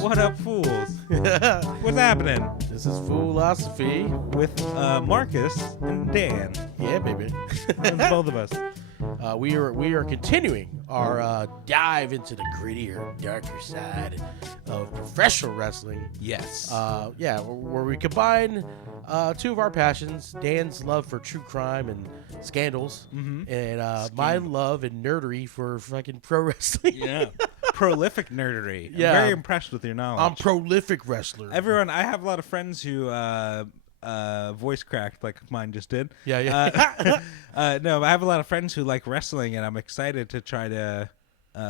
What up, fools? What's happening? This is Foolosophy With Marcus and Dan. Yeah, baby. That's both of us. We are continuing our dive into the grittier, darker side of professional wrestling. Yes. Where we combine two of our passions: Dan's love for true crime and scandals, and my love and nerdery for fucking pro wrestling. Yeah. Prolific nerdery. Yeah. I'm very impressed with your knowledge. I'm prolific wrestler. Everyone, I have a lot of friends who voice cracked like mine just did. Yeah. No, I have a lot of friends who like wrestling, and I'm excited to try to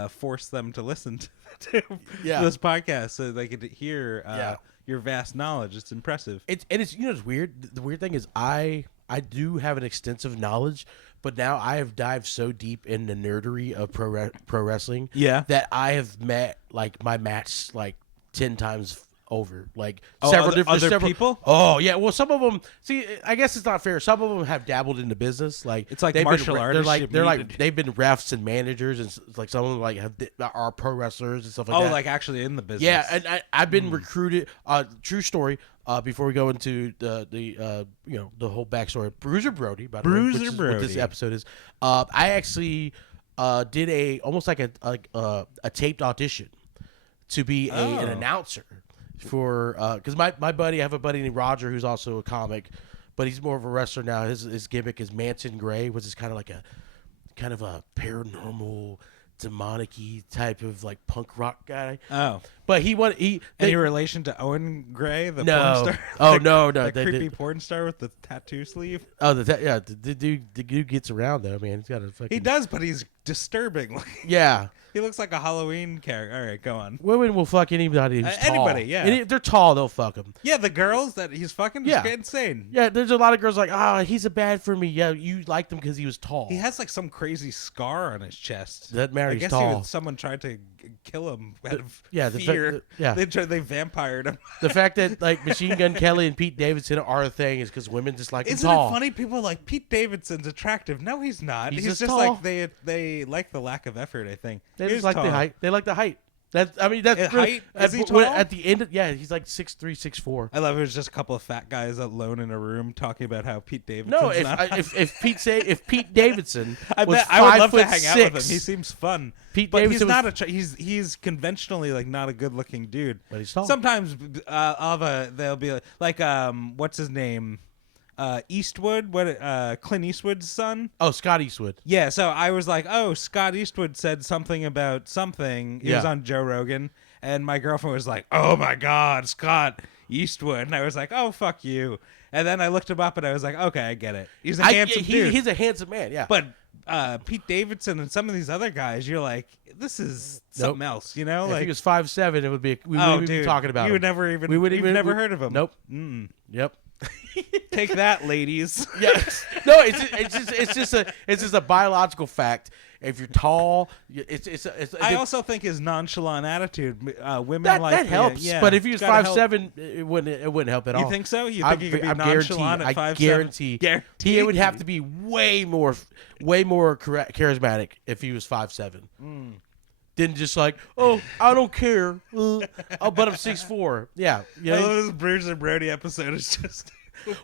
force them to listen to this podcast so they can hear your vast knowledge. It's impressive. It's it's weird. The weird thing is I do have an extensive knowledge, but now I have dived so deep in the nerdery of pro wrestling that I have met like my match like 10 times over, like several people. Oh yeah, well some of them. See, I guess it's not fair. Some of them have dabbled in the business, like it's like martial artists. They're like they've been refs and managers, and like some of them like are pro wrestlers and stuff like that. Oh, like actually in the business. Yeah, and I've been recruited. True story. Before we go into the whole backstory of Bruiser Brody, by the way, which is what this episode is. I actually did almost like a taped audition to be an announcer. For because my buddy, I have a buddy named Roger who's also a comic, but he's more of a wrestler now. His gimmick is Manson Gray, which is kind of a paranormal, demonic-y type of like punk rock guy. Oh, but any relation to Owen Gray, the porn star? Oh no, the creepy porn star with the tattoo sleeve. Oh, the dude gets around though, man. He's got a fucking. He does, but he's disturbing. Yeah. He looks like a Halloween character. All right, go on. Women will fuck anybody who's tall. Anybody, yeah. And if they're tall, they'll fuck them. Yeah, the girls that he's fucking just insane. Yeah, there's a lot of girls like, he's a bad for me. Yeah, you liked him because he was tall. He has like some crazy scar on his chest. That Mary's tall. I guess someone tried to kill him out of fear. They vampired him. The fact that like Machine Gun Kelly and Pete Davidson are a thing is because women just like him tall. Isn't it funny? People are like, Pete Davidson's attractive. No, he's not. He's just tall. Like they like the lack of effort, I think. They just like the height. They like the height. That's really, height. Is he tall? At the end, he's like 6'3", 6'4". I love it. It's just a couple of fat guys alone in a room talking about how Pete Davidson. No, if Pete Davidson, I would love to hang out with him. He seems fun. He's he's conventionally like not a good looking dude. But he's tall. Sometimes they'll be like what's his name? Eastwood, Clint Eastwood's son? Oh, Scott Eastwood. Yeah, so I was like, Scott Eastwood said something about something. He was on Joe Rogan, and my girlfriend was like, oh my God, Scott Eastwood. And I was like, oh, fuck you. And then I looked him up, and I was like, okay, I get it. He's a handsome dude. He's a handsome man, yeah. But Pete Davidson and some of these other guys, you're like, this is something else, you know? If he was 5'7", it would be, we wouldn't be talking about him. You've never heard of him. Nope. Yep. Take that, ladies. Yes. No, it's just a biological fact. If you're tall, I also think his nonchalant attitude, women that helps. But if he was 5'7", it wouldn't help at all. You think so? You think he could be nonchalant at 5'7"? I guarantee. He would have to be way more charismatic if he was 5'7". Didn't just like, I don't care. But I'm 6'4". Yeah. This Bruiser Brody episode is just.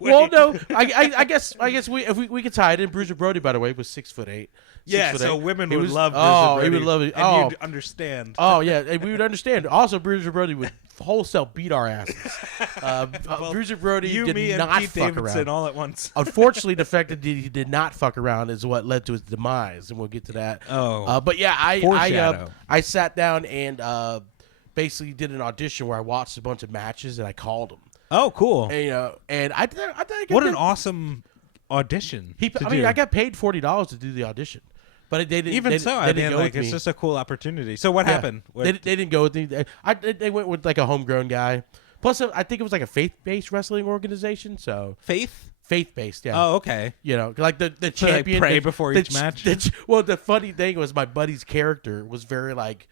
Well, no, I guess we could tie it in. Bruiser Brody, by the way, was 6'8". Yeah, so women would love Bruiser Brody. He would love it. And you'd understand. Oh yeah, and we would understand. Also, Bruiser Brody would wholesale beat our asses. Bruiser Brody did not Pete fuck Davidson around all at once. Unfortunately, the fact that he did not fuck around is what led to his demise, and we'll get to that. But yeah, I sat down and basically did an audition where I watched a bunch of matches and I called him. Oh, cool. And I think what an awesome audition. I got paid $40 to do the audition. But they didn't. Even so, I mean, like, it's just a cool opopportunity. So what happened? They didn't go with me. They went with like a homegrown guy. Plus, I think it was like a faith-based wrestling organization. So faith-based, yeah. Oh, okay. You know, like the champion. Like pray before each match. Well, the funny thing was my buddy's character was very like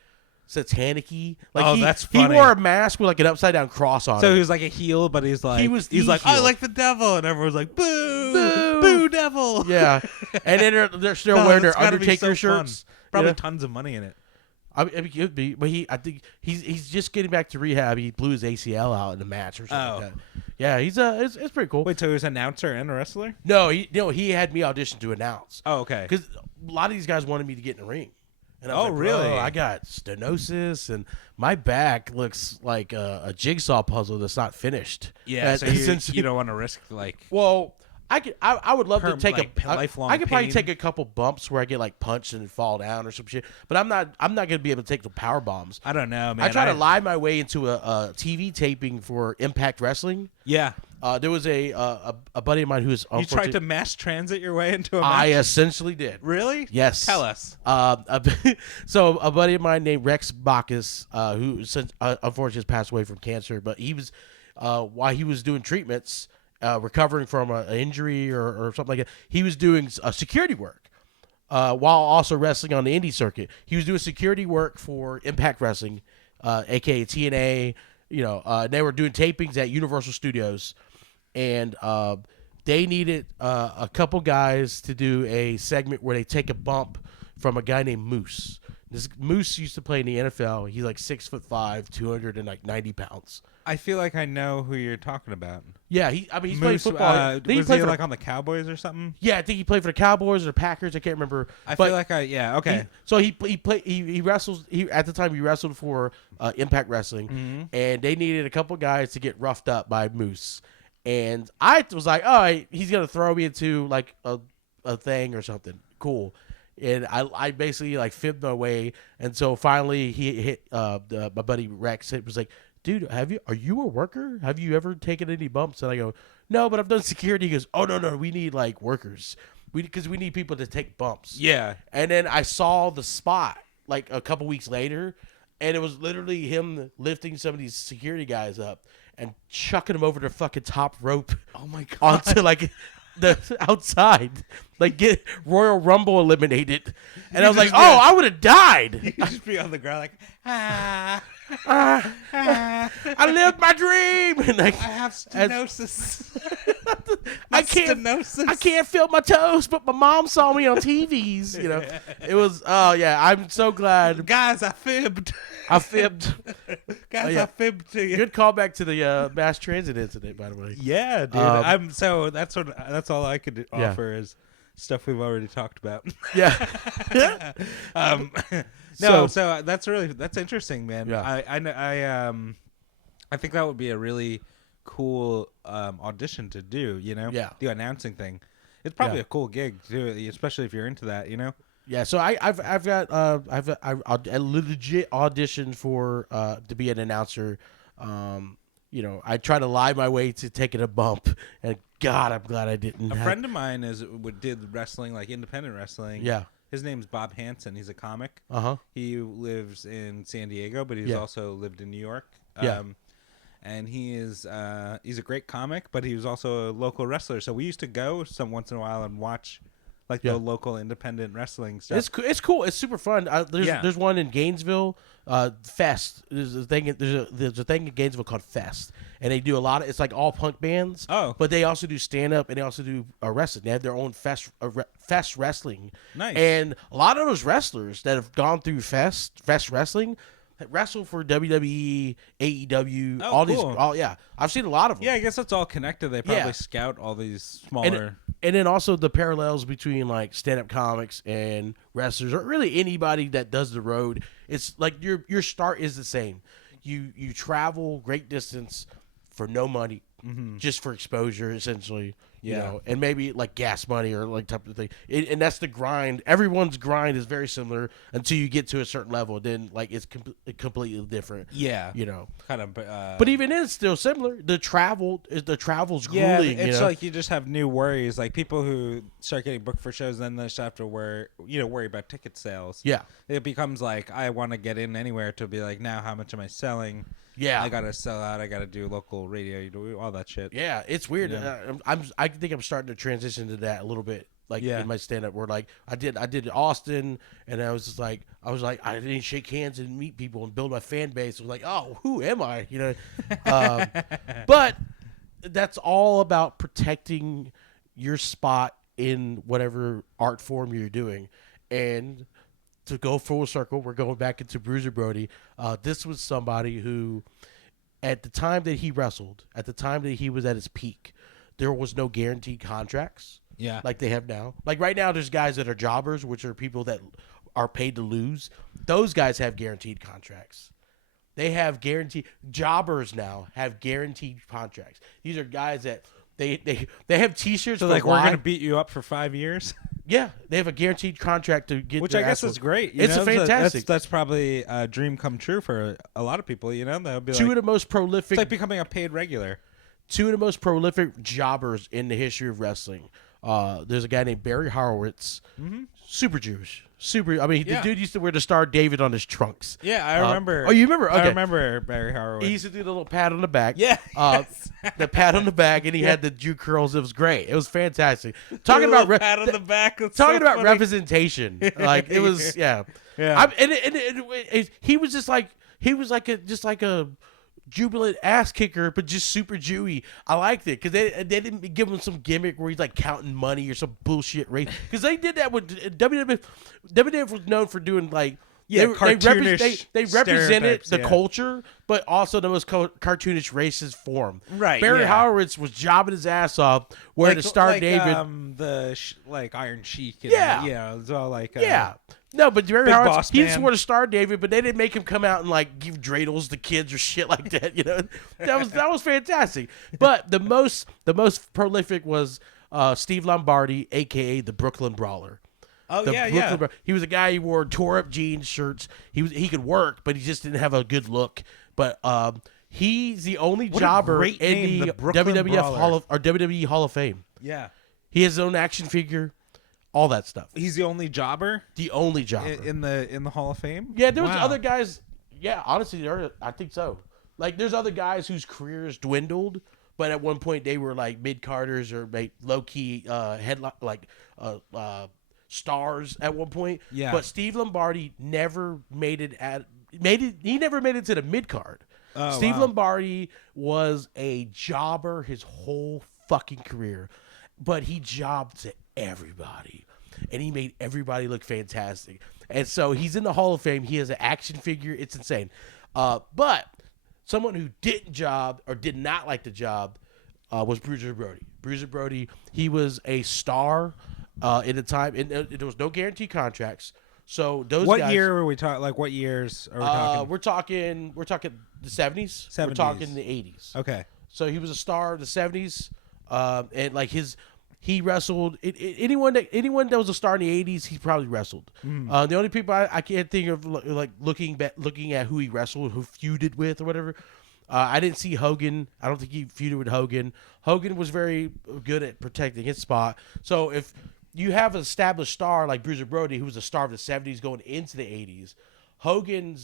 satanic-y. Like that's funny. He wore a mask with like an upside down cross on it. So he was like a heel, but he's like I like the devil, and everyone's like boo devil. Yeah, and then they're still wearing their Undertaker shirts. Probably tons of money in it. I mean, it could be, but I think he's just getting back to rehab. He blew his ACL out in the match or something like that. Yeah, he's it's pretty cool. Wait, so he was an announcer and a wrestler? No, he had me audition to announce. Oh, okay. Because a lot of these guys wanted me to get in the ring. And I was like, really? I got stenosis, and my back looks like a jigsaw puzzle that's not finished. Yeah, so you don't want to risk like. Well, I would love to take lifelong I could probably pain. take a couple bumps where I get like punched and fall down or some shit. But I'm not gonna be able to take the power bombs. I don't know, man. I try to lie my way into a TV taping for Impact Wrestling. Yeah. There was a buddy of mine who's You tried to mass transit your way into a match? I essentially did. Really? Yes. Tell us. So a buddy of mine named Rex Bacchus, who since unfortunately has passed away from cancer, but he was while he was doing treatments, recovering from an injury or something like that, he was doing security work while also wrestling on the indie circuit. He was doing security work for Impact Wrestling, aka TNA. They were doing tapings at Universal Studios, and they needed a couple guys to do a segment where they take a bump from a guy named Moose. This Moose used to play in the NFL. He's like 6'5", 290 pounds. I feel like I know who you're talking about. Yeah, he's Moose, played football. Was he like on the Cowboys or something? Yeah, I think he played for the Cowboys or the Packers. I can't remember. I feel like okay. He wrestles. At the time he wrestled for Impact Wrestling, and they needed a couple guys to get roughed up by Moose. And I was like, all right, he's gonna throw me into like a thing or something. Cool. And I basically like fibbed my way, and so finally he hit my buddy Rex. It was like, dude, are you a worker? Have you ever taken any bumps? And I go, no, but I've done security. He goes, oh no, we need like workers, because we need people to take bumps. Yeah. And then I saw the spot like a couple weeks later, and it was literally him lifting some of these security guys up and chucking them over the fucking top rope. Oh my god. Onto like the outside, like get Royal Rumble eliminated, and I was like, "Oh, I would have died." You just be on the ground like, I lived my dream, and like, I have stenosis. I can't feel my toes, but my mom saw me on TVs. It was. Oh yeah, I'm so glad, guys. I fibbed. I fibbed to you. Good callback to the mass transit incident, by the way. Yeah, dude. That's all I could offer is stuff we've already talked about. Yeah. So that's interesting, man. Yeah. I think that would be a really cool audition to do. Yeah. The announcing thing. It's probably a cool gig too, especially if you're into that. Yeah, so I've legit auditioned for to be an announcer. I try to lie my way to taking a bump, and God, I'm glad I didn't. A friend of mine did wrestling, like independent wrestling. Yeah, his name's Bob Hansen. He's a comic. He lives in San Diego, but he's also lived in New York. And he's a great comic, but he was also a local wrestler. So we used to go once in a while and watch. Like the local independent wrestling stuff. It's cool. It's super fun. There's one in Gainesville, Fest. There's a thing in Gainesville called Fest, and they do a lot of. It's like all punk bands. Oh, but they also do stand up and they also do wrestling. They have their own fest wrestling. Nice. And a lot of those wrestlers that have gone through fest wrestling. Wrestle for WWE, AEW, I've seen a lot of them. Yeah, I guess that's all connected. They probably scout all these smaller. And then also the parallels between like stand-up comics and wrestlers, or really anybody that does the road. It's like your start is the same. You travel great distance for no money, just for exposure, essentially. And maybe like gas money or like type of thing. And that's the grind. Everyone's grind is very similar until you get to a certain level. Then like it's completely different. Yeah, kind of. But even then, it's still similar. The travel's grueling. It's like you just have new worries. Like people who start getting booked for shows, then they just have to worry about ticket sales. Yeah, it becomes like I want to get in anywhere to be like, now how much am I selling? Yeah, I gotta sell out. I gotta do local radio. You do all that shit. Yeah, it's weird. I think I'm starting to transition to that a little bit. Like in my stand up, where like I did Austin, and I was like I didn't shake hands and meet people and build my fan base. I was like, oh, who am I? But that's all about protecting your spot in whatever art form you're doing, and to go full circle, we're going back into Bruiser Brody. This was somebody who, at the time that he wrestled, at the time that he was at his peak, there was no guaranteed contracts. Yeah. Like they have now. Like right now, there's guys that are jobbers, which are people that are paid to lose. Those guys have guaranteed contracts. They have guaranteed jobbers now have guaranteed contracts. These are guys that they have T-shirts. So like we're gonna beat you up for 5 years. Yeah, they have a guaranteed contract to get. Which I guess is great. It's a fantastic. That's probably a dream come true for a lot of people. You know, that would be two of the most prolific. It's like becoming a paid regular. Two of the most prolific jobbers in the history of wrestling. There's a guy named Barry Horowitz, super Jewish, super. I mean, the dude used to wear the Star David on his trunks. Yeah, I remember. Oh, you remember? Okay. I remember Barry Horowitz. He used to do the little pat on the back. Yeah, the pat on the back, and he had the Jew curls. It was great. It was fantastic. Talking about pat on the back. Talking about representation, like it was. Yeah. He was just like just like a jubilant ass kicker, but just super Jewy. I liked it because they didn't give him some gimmick where he's like counting money or some bullshit race. Because they did that with WWF. WWF was known for doing like cartoonish they represented the culture, but also the most cartoonish racist form. Right. Barry Horowitz was jobbing his ass off, wearing the Star David, like Iron Sheik. And, it's all like No, but Barry Horowitz, he just man. wore the Star David, but they didn't make him come out and like give dreidels to kids or shit like that. You know, that was fantastic. But the most prolific was Steve Lombardi, aka the Brooklyn Brawler. Oh yeah. He was a guy who wore tore up jeans shirts. He could work, but he just didn't have a good look. But he's the only jobber in the WWF WWE Hall of Fame. Yeah, he has his own action figure. All that stuff. He's the only jobber. The only jobber in the Hall of Fame. Yeah, there was other guys. Yeah, honestly, I think so. Like, there's other guys whose careers dwindled, but at one point they were like mid carders or low key stars at one point. Yeah. But Steve Lombardi never made it. He never made it to the mid card. Steve Lombardi was a jobber his whole fucking career, but he jobbed to everybody, and he made everybody look fantastic. And so he's in the Hall of Fame. He has an action figure. It's insane. But someone who didn't job or did not like the job was Bruiser Brody. Bruiser Brody, he was a star in the time, and there was no guaranteed contracts. So those what guys, year were we talking? Like what years are we talking? We're talking the 70s. 70s. We're talking the 80s. Okay. So he was a star of the 70s, and like he wrestled anyone that was a star in the 80s. He probably wrestled. The only people I can't think of like looking at who he wrestled, who feuded with or whatever. I didn't see Hogan. I don't think he feuded with Hogan. Hogan was very good at protecting his spot. So if you have an established star like Bruiser Brody, who was a star of the 70s going into the 80s, Hogan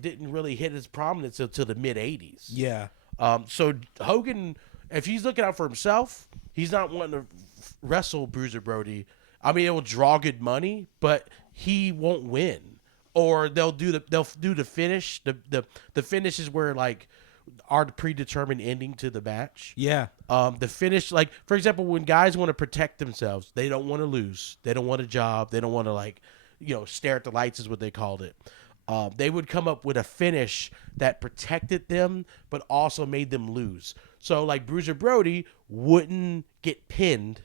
didn't really hit his prominence until the mid 80s. Yeah. So Hogan, if he's looking out for himself, he's not wanting to wrestle Bruiser Brody. I mean, it will draw good money, but he won't win. Or they'll do the finish. The finish is where like our predetermined ending to the match. Yeah. The finish, like for example, when guys want to protect themselves, they don't want to lose. They don't want a job. They don't want to stare at the lights is what they called it. They would come up with a finish that protected them, but also made them lose. So, like, Bruiser Brody wouldn't get pinned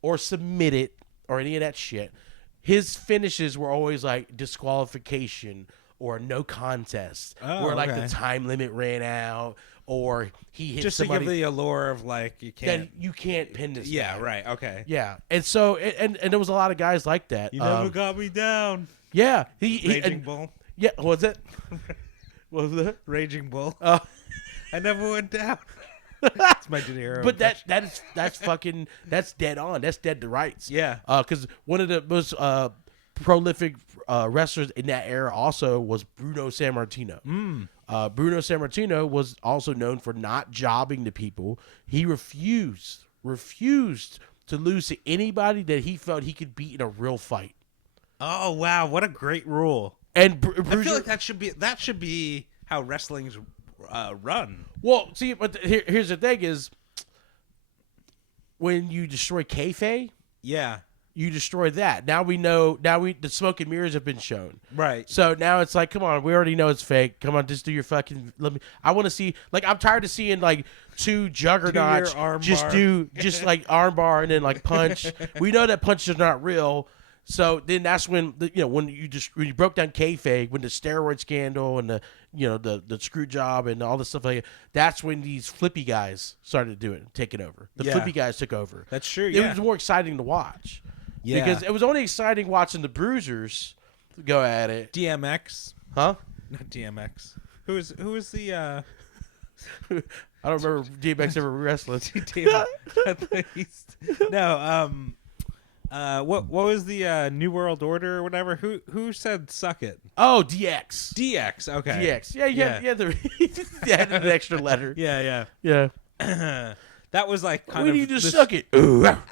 or submitted or any of that shit. His finishes were always, like, disqualification or no contest, where, like, the time limit ran out or he hit just somebody. To give the allure of, like, you can't pin this guy. guy. Right, okay. Yeah, and so, and there was a lot of guys like that. You never got me down. Yeah. Raging Bull. Yeah, what was it? What was that? Raging Bull. I never went down. That's my De Niro. But that's dead on. That's dead to rights. Yeah. Because one of the most prolific wrestlers in that era also was Bruno Sammartino. Bruno Sammartino was also known for not jobbing to people. He refused to lose to anybody that he felt he could beat in a real fight. Oh wow, what a great rule! And I feel like that should be how wrestling's run. Well, see, but here's the thing: is when you destroy kayfabe, yeah, you destroy that. Now we know. The smoke and mirrors have been shown. Right. So now it's like, come on, we already know it's fake. Come on, just do your fucking. I want to see. Like, I'm tired of seeing like two juggernauts just like arm bar and then like punch. We know that punch is not real. So then that's when when you broke down kayfabe, when the steroid scandal and the screw job and all this stuff like that, that's when these flippy guys started taking over. The flippy guys took over. That's true. It was more exciting to watch. Yeah. Because it was only exciting watching the Bruisers go at it. DMX. Huh? Not DMX. Who is the I don't remember DMX ever wrestling. No, what was the New World Order or whatever? Who said suck it? Oh, DX. DX, okay. DX. Yeah. They had an extra letter. Yeah. That was like we need to suck it.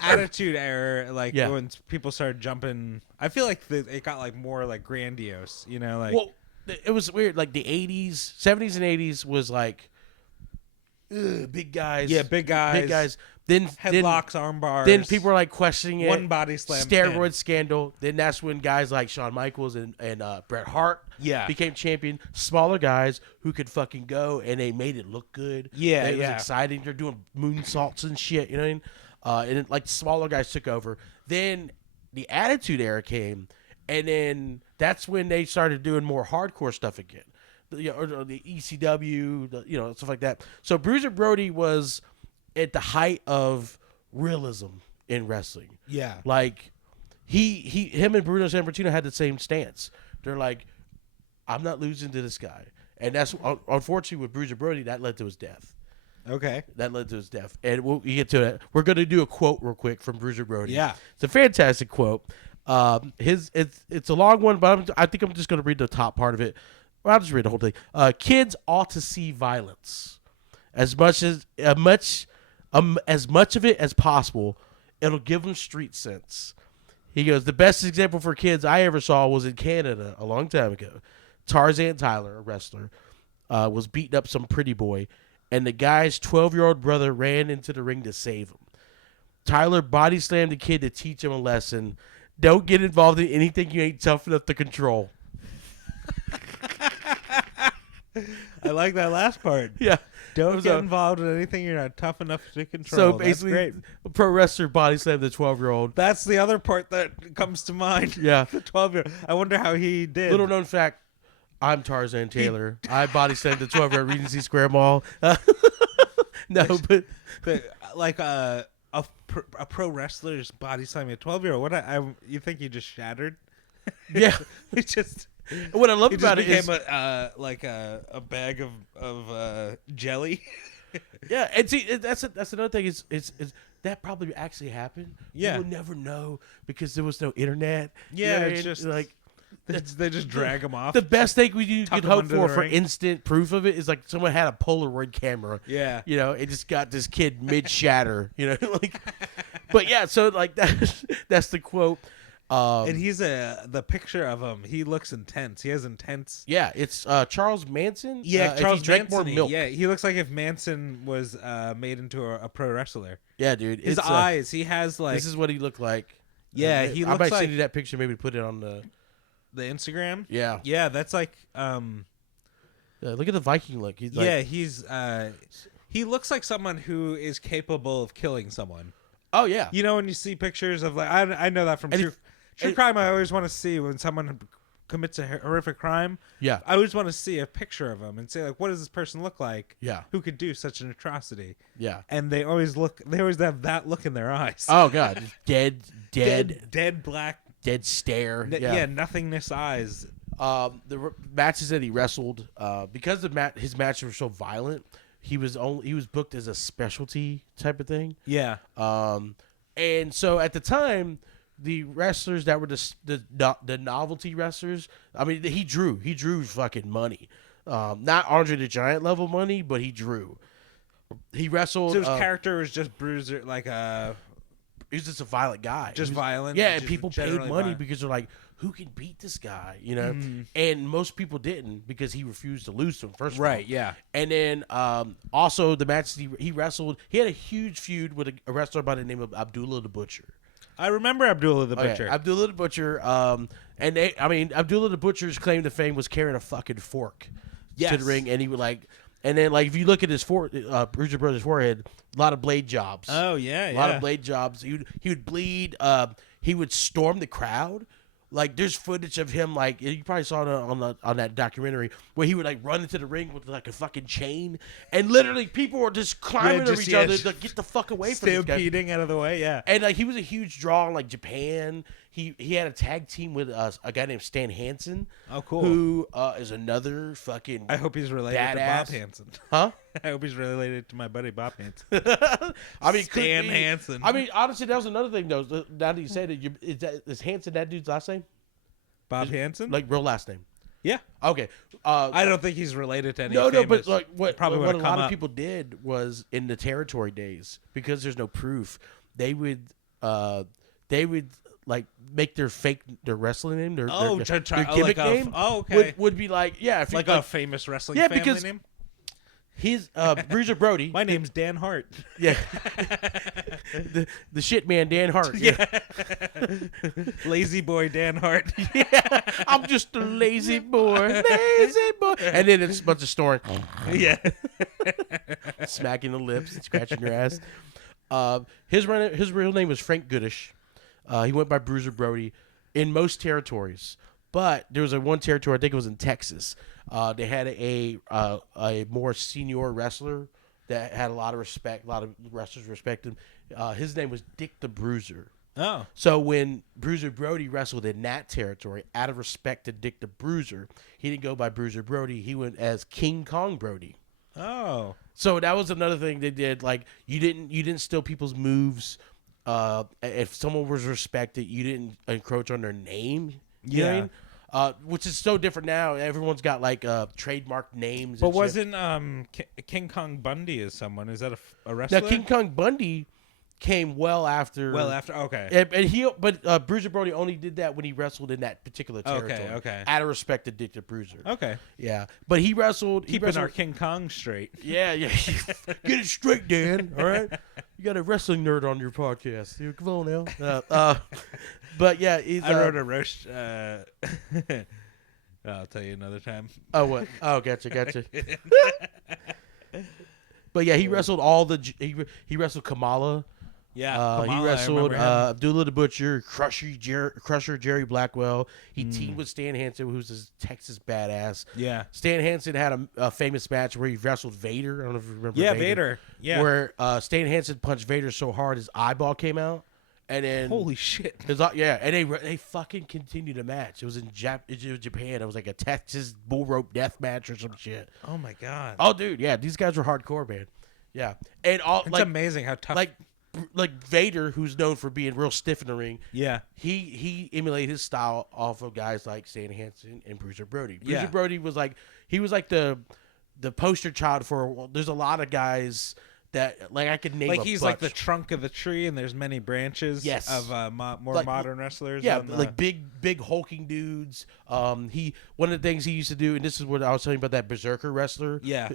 Attitude error, like when people started jumping. I feel like it got like more like grandiose, like. Well, it was weird. Like the 80s, 70s, and 80s was like big guys. Yeah, big guys. Then headlocks, arm bars. Then people were like questioning it. One body slam. Steroid scandal. Then that's when guys like Shawn Michaels and Bret Hart became champion. Smaller guys who could fucking go and they made it look good. Yeah, it was exciting. They're doing moonsaults and shit. You know what I mean? And like smaller guys took over. Then the Attitude Era came, and then that's when they started doing more hardcore stuff again. Or the ECW, stuff like that. So Bruiser Brody was at the height of realism in wrestling. Yeah. Like him and Bruno Sammartino had the same stance. They're like, I'm not losing to this guy. And that's unfortunately with Bruiser Brody, that led to his death. Okay. That led to his death. And we'll get to that. We're going to do a quote real quick from Bruiser Brody. Yeah. It's a fantastic quote. It's a long one, but I think I'm just going to read the top part of it. Well, I'll just read the whole thing. Kids ought to see violence. As much of it as possible. It'll give them street sense. He goes, the best example for kids I ever saw was in Canada a long time ago. Tarzan Tyler, a wrestler, was beating up some pretty boy, and the guy's 12-year-old brother ran into the ring to save him. Tyler body slammed the kid to teach him a lesson. Don't get involved in anything you ain't tough enough to control. I like that last part. Yeah. Don't get involved in anything you're not tough enough to control. So basically, a pro wrestler body slammed the 12-year-old. That's the other part that comes to mind. Yeah. The 12-year-old. I wonder how he did. Little known fact, I'm Tarzan Taylor. I body slammed the 12-year-old at Regency Square Mall. No, but like a pro wrestler's body slamming a 12-year-old. You think he just shattered? Yeah. He just... What I love about it is like a bag of jelly. Yeah, and see that's another thing is that probably actually happened. Yeah, you will never know because there was no internet. Yeah, it's just like they just drag them off. The best thing you could hope for instant proof of it is like someone had a Polaroid camera. Yeah, it just got this kid mid shatter. Like, but yeah, so like that's the quote. And he's the picture of him. He looks intense. He has intense. Yeah, it's Charles Manson. Yeah, Charles if he drank Manson. More milk. Yeah, he looks like if Manson was made into a pro wrestler. Yeah, dude. His eyes. He has like. This is what he looked like. Yeah, he looks like. I might send you that picture. Maybe put it on the Instagram. Yeah. Yeah, that's like. Look at the Viking look. He's like, he looks like someone who is capable of killing someone. Oh yeah. When you see pictures of like I know that from True crime, I always want to see when someone commits a horrific crime. Yeah. I always want to see a picture of them and say, like, what does this person look like? Yeah. Who could do such an atrocity? Yeah. And they always have that look in their eyes. Oh, God. Dead black. Dead stare. Yeah, nothingness eyes. The matches that he wrestled, because his matches were so violent, he was booked as a specialty type of thing. Yeah. And so at the time, the wrestlers that were the novelty wrestlers, I mean, he drew fucking money. Not Andre the Giant level money, but he drew. He wrestled. So his character was just Bruiser, like he was just a violent guy. Just violent. Yeah, and people paid money because they're like, who can beat this guy? And most people didn't because he refused to lose to him first. Right. Of all. Yeah. And then also the matches he wrestled, he had a huge feud with a wrestler by the name of Abdullah the Butcher. I remember Abdullah the Okay, Butcher. Abdullah the Butcher. Abdullah the Butcher's claim to fame was carrying a fucking fork to the ring, and he would and then if you look at his Bruiser Brody's forehead, a lot of blade jobs. Oh yeah, a lot of blade jobs. He would bleed. He would storm the crowd. Like there's footage of him, like you probably saw it on that documentary where he would like run into the ring with like a fucking chain, and literally people were just climbing over each other to get the fuck away from this guy. Stampeding out of the way, yeah. And like he was a huge draw in like Japan. He had a tag team with a guy named Stan Hansen. Oh, cool. Who is another fucking. I hope he's related to Bob Hansen. Huh? I hope he's related to my buddy Bob Hansen. I mean, Stan Hansen. I mean, honestly, that was another thing though. Now that you said it, is Hansen that dude's last name? Bob Hansen? Like real last name? Yeah. Okay. I don't think he's related to any. No, but like what a lot of people did was in the territory days, because there's no proof, they would like make their wrestling name, their gimmick name. Oh, okay. Would be like if like a famous wrestling family name. His Bruiser Brody. My name's Dan Hart. Yeah. the shit man Dan Hart. Yeah. Lazy boy Dan Hart. Yeah. I'm just a lazy boy. Lazy boy. And then it's a bunch of snoring. Yeah. Smacking the lips and scratching your ass. His real name was Frank Goodish. He went by Bruiser Brody in most territories. But there was one territory, I think it was in Texas. They had a more senior wrestler that had a lot of respect. A lot of wrestlers respected him. His name was Dick the Bruiser. Oh. So when Bruiser Brody wrestled in that territory, out of respect to Dick the Bruiser, he didn't go by Bruiser Brody. He went as King Kong Brody. Oh. So that was another thing they did. Like you didn't steal people's moves. If someone was respected, you didn't encroach on their name. You know what I mean? Which is so different now. Everyone's got like trademark names. But wasn't King Kong Bundy is someone? Is that a wrestler? Now King Kong Bundy came well after. Okay. But Bruiser Brody only did that when he wrestled in that particular territory. Okay. Out of respect to Dick the Bruiser. Okay. Yeah, but he wrestled. Keeping our King Kong straight. Yeah. Get it straight, Dan. All right. You got a wrestling nerd on your podcast. Come on now. But yeah, I wrote a roast. I'll tell you another time. Oh, what? Oh, gotcha. But yeah, he wrestled he wrestled Kamala. Yeah, Kamala, he wrestled Abdullah the Butcher, Crusher Jerry Blackwell. He teamed with Stan Hansen, who's a Texas badass. Yeah. Stan Hansen had a famous match where he wrestled Vader. I don't know if you remember. Yeah, Vader. Yeah. Where Stan Hansen punched Vader so hard his eyeball came out. And then holy shit! And they fucking continued the match. It was in Japan. It was like a Texas bull rope death match or some shit. Oh my god! Oh dude, yeah, these guys were hardcore, man. Yeah, and it's amazing how tough. Like Vader, who's known for being real stiff in the ring. Yeah, he emulated his style off of guys like Stan Hansen and Bruiser Brody. Bruiser Brody was like the poster child for. There's a lot of guys that like I could name like he's like the trunk of the tree, and there's many branches of more modern wrestlers. Yeah, like big hulking dudes. One of the things he used to do, and this is what I was telling you about that berserker wrestler. Yeah.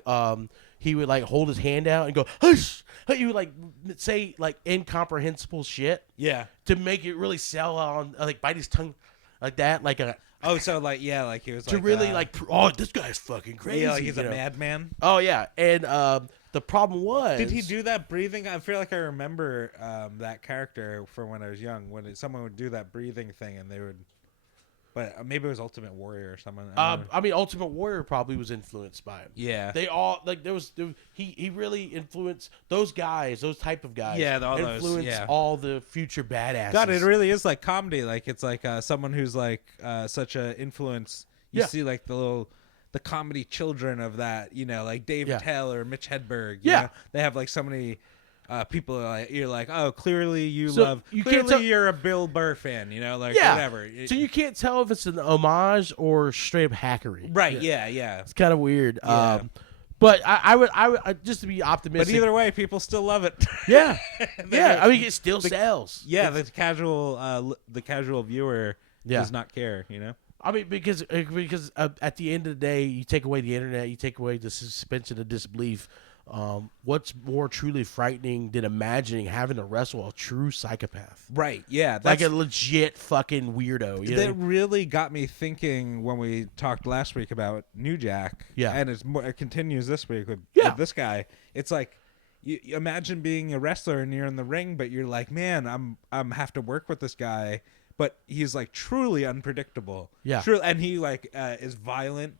He would like hold his hand out and go, hush. He would like say like incomprehensible shit. Yeah. To make it really sell on like bite his tongue like that, like a. Oh, so like he was to like, really this guy's fucking crazy. Yeah, like he's a madman. Oh yeah, and the problem was, did he do that breathing? I feel like I remember that character from when I was young, when someone would do that breathing thing, and they would. But maybe it was Ultimate Warrior or someone. I mean, Ultimate Warrior probably was influenced by him. Yeah, they all like he really influenced those guys, those type of guys. Yeah, all the future badasses. God, it really is like comedy. Like it's like someone who's like such a influence. You see like the comedy children of that. You know, like Dave Attell or Mitch Hedberg. You know? They have like so many. People are like, you're like, oh, clearly you're a Bill Burr fan, you know, like whatever. So you can't tell if it's an homage or straight up hackery. Right? Yeah. It's kind of weird. Yeah. But I would just to be optimistic. But either way, people still love it. Yeah. I mean, it still sells. Yeah, the casual viewer does not care, you know. I mean, because at the end of the day, you take away the internet, you take away the suspension of disbelief. What's more truly frightening than imagining having to wrestle a true psychopath? Right. Yeah. Like a legit fucking weirdo. You know? That really got me thinking when we talked last week about New Jack. Yeah. And it continues this week with this guy. It's like, you imagine being a wrestler and you're in the ring, but you're like, man, I'm have to work with this guy, but he's like truly unpredictable. Yeah. And he like is violent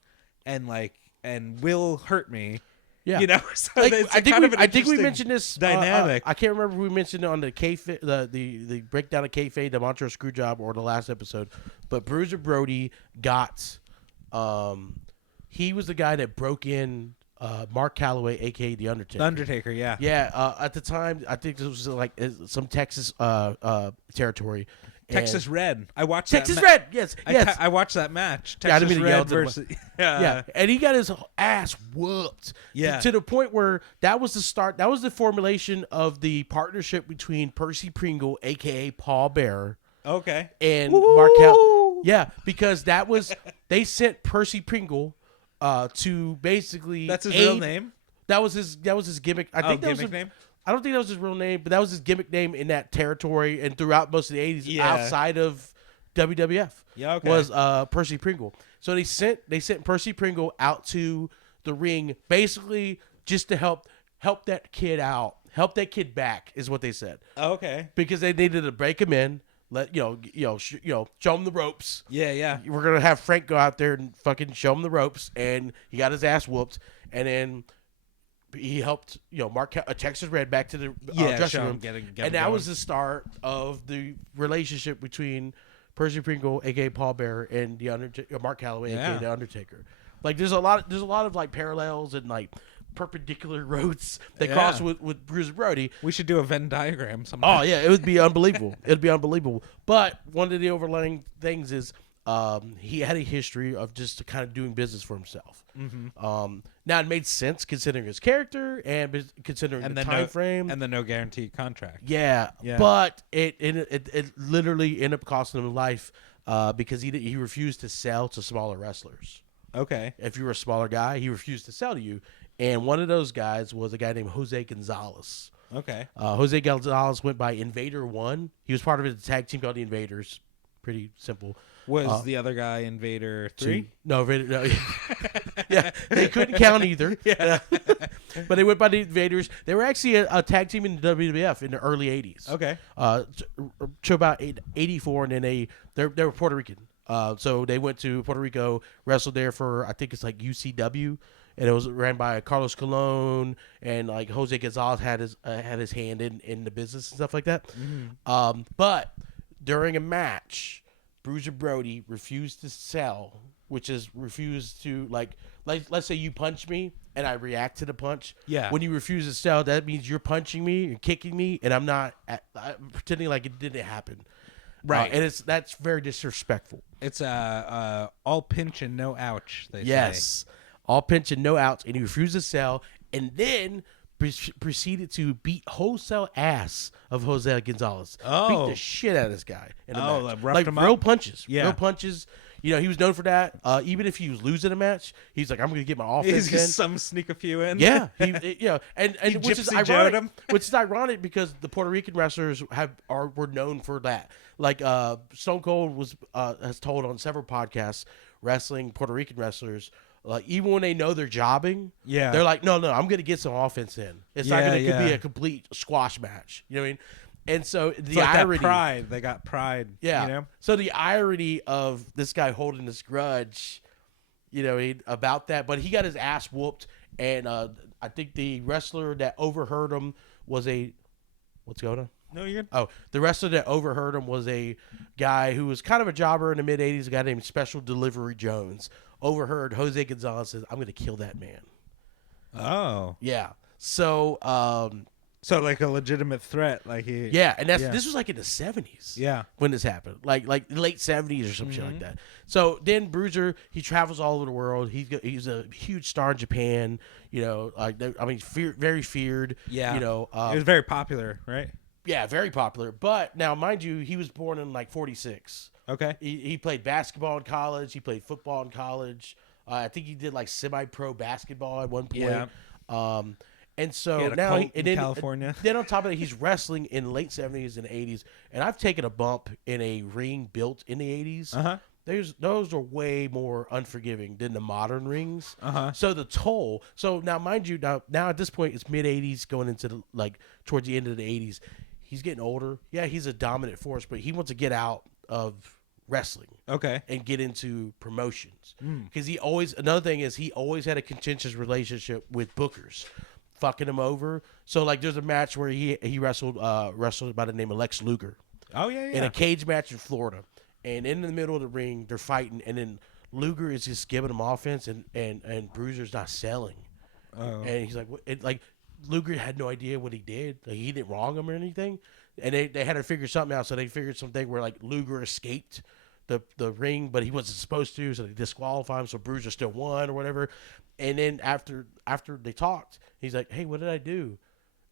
and will hurt me. Yeah, you know. So like, I think we mentioned this dynamic. I can't remember if we mentioned it on the the breakdown of kayfabe, the Montreal Screwjob, or the last episode. But Bruiser Brody got, he was the guy that broke in Mark Calloway, aka the Undertaker. The Undertaker, yeah, yeah. At the time, I think this was like some Texas territory. Texas Red. I watched Texas that Red. Yes. I watched that match. Texas Red versus yeah, and he got his ass whooped. Yeah, to the point where that was the start. That was the formulation of the partnership between Percy Pringle, aka Paul Bearer, and Markel. Yeah, because that was they sent Percy Pringle to basically that's his real name. That was his gimmick. I think that was his name. I don't think that was his real name, but that was his gimmick name in that territory and throughout most of the 80s outside of WWF. Yeah, okay. Was Percy Pringle. So they sent Percy Pringle out to the ring basically just to help that kid out, help that kid back is what they said. Okay. Because they needed to break him in, let show him the ropes. Yeah. We're gonna have Frank go out there and fucking show him the ropes, and he got his ass whooped, and then he helped, Mark Texas Red back to the dressing room, and that was the start of the relationship between Percy Pringle, aka Paul Bearer, and the Mark Calloway, aka the Undertaker. Like, there's a lot of like parallels and like perpendicular roads that cross with Bruiser Brody. We should do a Venn diagram sometime. Oh yeah, it would be unbelievable. It'd be unbelievable. But one of the overlying things is he had a history of just kind of doing business for himself. Mm-hmm. Now it made sense considering his character and considering the time frame and the no guarantee contract. Yeah. But it literally ended up costing him life because he refused to sell to smaller wrestlers. Okay. If you were a smaller guy, he refused to sell to you, and one of those guys was a guy named Jose Gonzalez. Okay. Jose Gonzalez went by Invader 1. He was part of a tag team called the Invaders. Pretty simple. Was the other guy Invader 3? No, Invader. No. Yeah, they couldn't count either. Yeah, but they went by the Invaders. They were actually a tag team in the WWF in the early '80s. Okay. To about '84, and then they were Puerto Rican. So they went to Puerto Rico, wrestled there for I think it's like UCW, and it was ran by Carlos Colon, and like Jose Gonzalez had his hand in the business and stuff like that. Mm-hmm. But during a match, Bruiser Brody refused to sell, which is refused to like let's say you punch me and I react to the punch. Yeah. When you refuse to sell, that means you're punching me and kicking me, and I'm pretending like it didn't happen. Right. And that's very disrespectful. It's all pinch and no ouch, they say. Yes. All pinch and no ouch, and he refused to sell, and then proceeded to beat wholesale ass of Jose Gonzalez. Oh. Beat the shit out of this guy. Roughed him real up? punches. Yeah. Real punches. He was known for that. Even if he was losing a match, he's like, I'm going to get my offense in. He's some sneak a few in. Yeah. and He which is Gypsy ironic. him. Which is ironic because the Puerto Rican wrestlers were known for that. Like Stone Cold has told on several podcasts, wrestling Puerto Rican wrestlers, like even when they know they're jobbing, they're like, no, I'm going to get some offense in. It's not going to be a complete squash match. You know what I mean? And so the irony, that pride, they got pride. Yeah. So the irony of this guy holding this grudge, about that, but he got his ass whooped, and I think the wrestler that overheard him was what's going on? No, you're good. Oh, the wrestler that overheard him was a guy who was kind of a jobber in the mid '80s, a guy named Special Delivery Jones. Overheard Jose Gonzalez says, "I'm going to kill that man." Oh, yeah. So, so like a legitimate threat, like and this was like in the '70s. Yeah, when this happened, like late '70s or some shit like that. So then Bruiser, he travels all over the world. He's a huge star in Japan. Very feared. Yeah. He was very popular, right? Yeah, very popular. But now, mind you, he was born in like '46. Okay. He played basketball in college. He played football in college. I think he did like semi-pro basketball at one point. Yeah. And so He had a now, cult in California. Then on top of that, he's wrestling in the late 70s and 80s. And I've taken a bump in a ring built in the 80s. Uh-huh. Those are way more unforgiving than the modern rings. Uh-huh. So the toll. So now, mind you, now at this point, it's mid 80s going into towards the end of the 80s. He's getting older. Yeah, he's a dominant force, but he wants to get out of wrestling. Okay. And get into promotions. Because he always had a contentious relationship with bookers, fucking him over. So there's a match where he wrestled by the name of Lex Luger. Oh yeah. In a cage match in Florida. And in the middle of the ring, they're fighting, and then Luger is just giving him offense, and Bruiser's not selling. Oh. And he's like, Luger had no idea what he did. He didn't wrong him or anything. And they had to figure something out, so they figured something where Luger escaped the ring, but he wasn't supposed to, so they disqualified him. So Bruiser still won or whatever. And then after they talked, he's like, "Hey, what did I do?"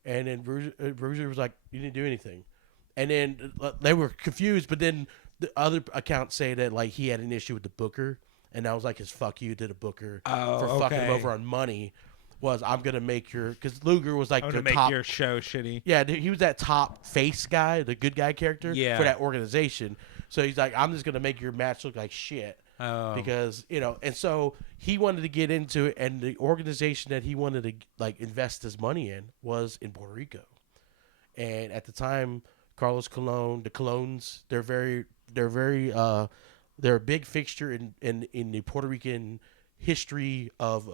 And then Bruiser was like, "You didn't do anything." And then they were confused, but then the other accounts say that he had an issue with the booker, and that was his fuck you to the booker for fucking him over on money. Was I'm gonna make because Luger was I'm gonna make top, your show shitty. Yeah, he was that top face guy, the good guy character for that organization. So he's like, I'm just gonna make your match look like shit. Because and so he wanted to get into it, and the organization that he wanted to invest his money in was in Puerto Rico, and at the time, Carlos Colon, the Colones, they're a big fixture in the Puerto Rican history of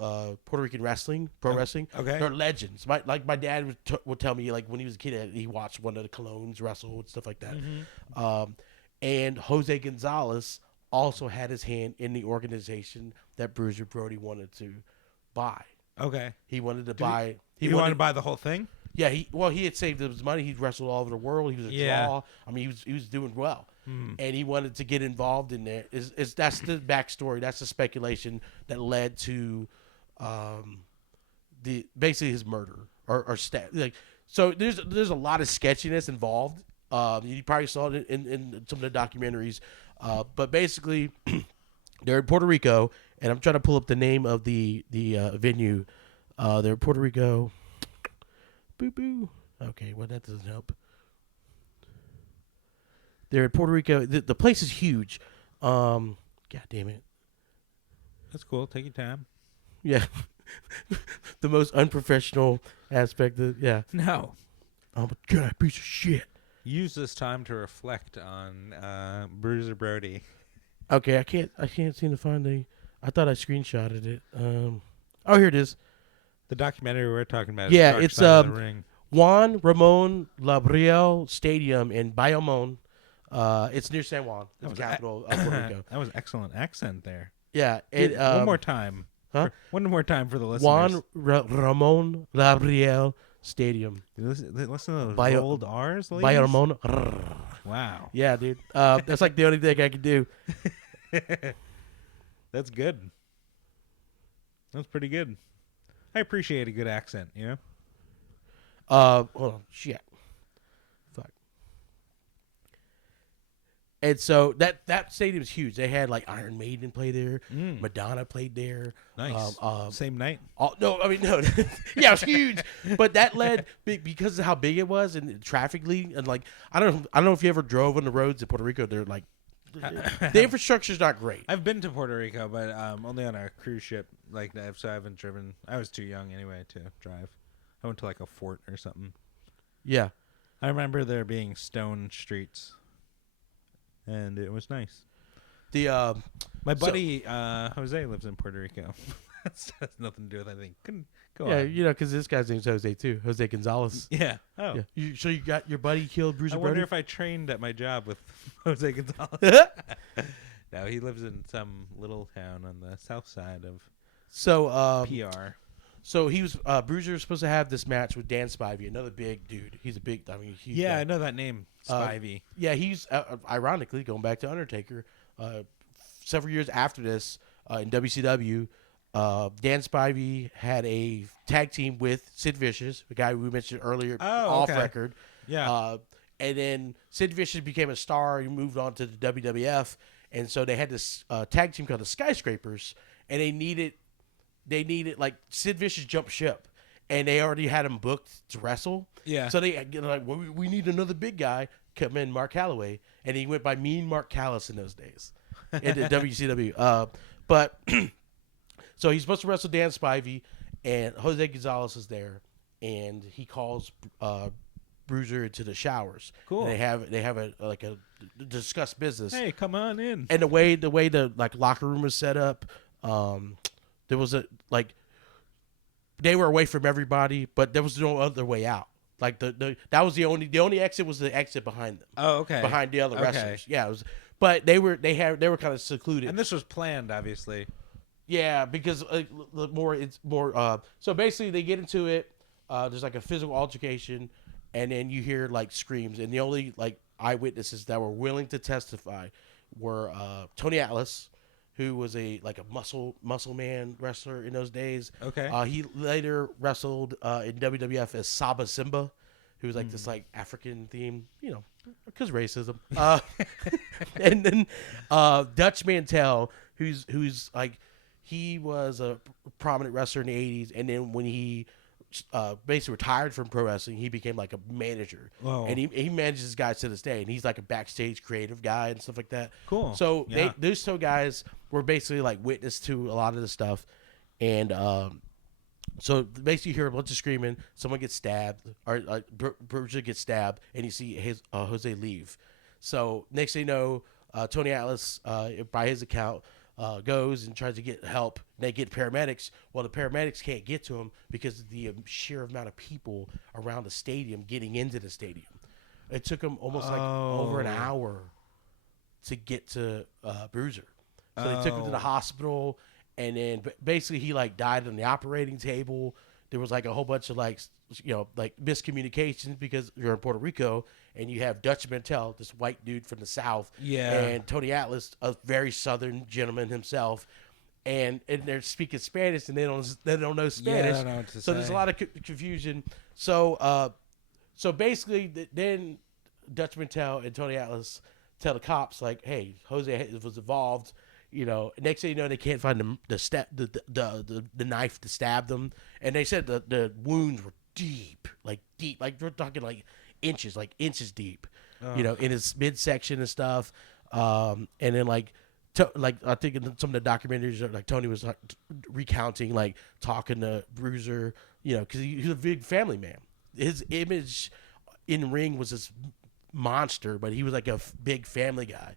Puerto Rican wrestling, pro wrestling. Okay, they're legends. My dad would tell me when he was a kid he watched one of the Colones wrestle and stuff like that. Mm-hmm. And Jose Gonzalez also had his hand in the organization that Bruiser Brody wanted to buy. Okay, he wanted to buy. He wanted to buy the whole thing. Yeah, he had saved his money. He'd wrestled all over the world. He was a draw. I mean, he was doing well, and he wanted to get involved in there. That's the backstory. That's the speculation that led to, basically his murder or So there's a lot of sketchiness involved. You probably saw it in some of the documentaries, but basically, they're in Puerto Rico, and I'm trying to pull up the name of the venue. They're in Puerto Rico. Boo boo. Okay, well that doesn't help. They're in Puerto Rico. The place is huge. God damn it. That's cool. Take your time. Yeah. The most unprofessional aspect of No. I'm a guy piece of shit. Use this time to reflect on Bruiser Brody. Okay, I can't seem to find I thought I screenshotted it. Oh, here it is. The documentary we're talking about. Yeah, is Dark Side of the Ring. Juan Ramon Labriel Stadium in Bayamon. It's near San Juan, the capital of Puerto Rico. That was excellent accent there. Yeah, one more time. Huh? One more time for the listeners. Juan Ramon Labriel Stadium. Listen to those old R's, ladies. Bayamon. Wow. Yeah, dude. That's the only thing I can do. That's good. That's pretty good. I appreciate a good accent, Hold on. Shit. Fuck. And so that stadium's huge. They had Iron Maiden play there. Madonna played there. Nice. Same night? No. Yeah, it was huge. But that led because of how big it was and traffically and I don't know if you ever drove on the roads in Puerto Rico. They're the infrastructure's not great. I've been to Puerto Rico, but only on a cruise ship like that, so I haven't driven. I was too young anyway to drive. I went to a fort or something. Yeah. I remember there being stone streets, and it was nice. My buddy Jose lives in Puerto Rico. That has nothing to do with anything. Go on. Yeah, because this guy's name's Jose too. Jose Gonzalez. Yeah. Oh. Yeah. So you got your buddy killed Bruiser Brody? I wonder if I trained at my job with Jose Gonzalez. No, he lives in some little town on the south side of PR. So he was Bruiser was supposed to have this match with Dan Spivey, another big dude. He's a big. I mean, I know that name, Spivey. Yeah, he's ironically going back to Undertaker. Several years after this, in WCW, Dan Spivey had a tag team with Sid Vicious, the guy we mentioned earlier, off record. Yeah. And then Sid Vicious became a star. He moved on to the WWF, and so they had this tag team called the Skyscrapers, and they needed Sid Vicious jumped ship, and they already had him booked to wrestle. Yeah. So they like, well, we need another big guy. Come in, Mark Calloway, and he went by Mean Mark Callis in those days in the WCW. But so he's supposed to wrestle Dan Spivey, and Jose Gonzalez is there, and he calls Bruiser into the showers. Cool. And they have a discuss business. Hey, come on in. And the way the like locker room was set up, there was they were away from everybody, but there was no other way out. Like that was the only exit was the exit behind them. Oh, okay. Behind the other wrestlers. Yeah, it was, but they were kind of secluded. And this was planned, obviously. Yeah, because it's more. So basically, they get into it. There's like a physical altercation, and then you hear like screams, and the only like eyewitnesses that were willing to testify were Tony Atlas, who was a muscle man wrestler in those days. Okay. He later wrestled in WWF as Saba Simba, who was like this like African theme, because racism. And then Dutch Mantel, who's like, he was a prominent wrestler in the 80s, and then when he basically retired from pro wrestling, he became like a manager. Whoa. And he manages guys to this day, and he's like a backstage creative guy and stuff like that. Cool. So Yeah. those two guys were basically like witness to a lot of the stuff, and so basically you hear a bunch of screaming, someone gets stabbed, or Bruiser gets stabbed, and you see Jose leave. So next thing you know, Tony Atlas, by his account, goes and tries to get help. They get paramedics. Well, the paramedics can't get to him because of the sheer amount of people around the stadium getting into the stadium. It took them almost like over an hour to get to Bruiser. So they took him to the hospital, and then basically he like died on the operating table. There was like a whole bunch of like miscommunications because you're in Puerto Rico and you have Dutch Mantel, this white dude from the South, and Tony Atlas, a very Southern gentleman himself, and they're speaking Spanish and they don't know Spanish. Yeah, I don't know what to so say. there's a lot of confusion. So basically then Dutch Mantel and Tony Atlas tell the cops like, hey, Jose was involved. Next thing you know, they can't find the knife to stab them, and they said the wounds were deep, like we're talking like inches deep, in his midsection and stuff. And then I think in some of the documentaries, like Tony was like recounting, like talking to Bruiser, because he's a big family man. His image in ring was this monster, but he was like a big family guy,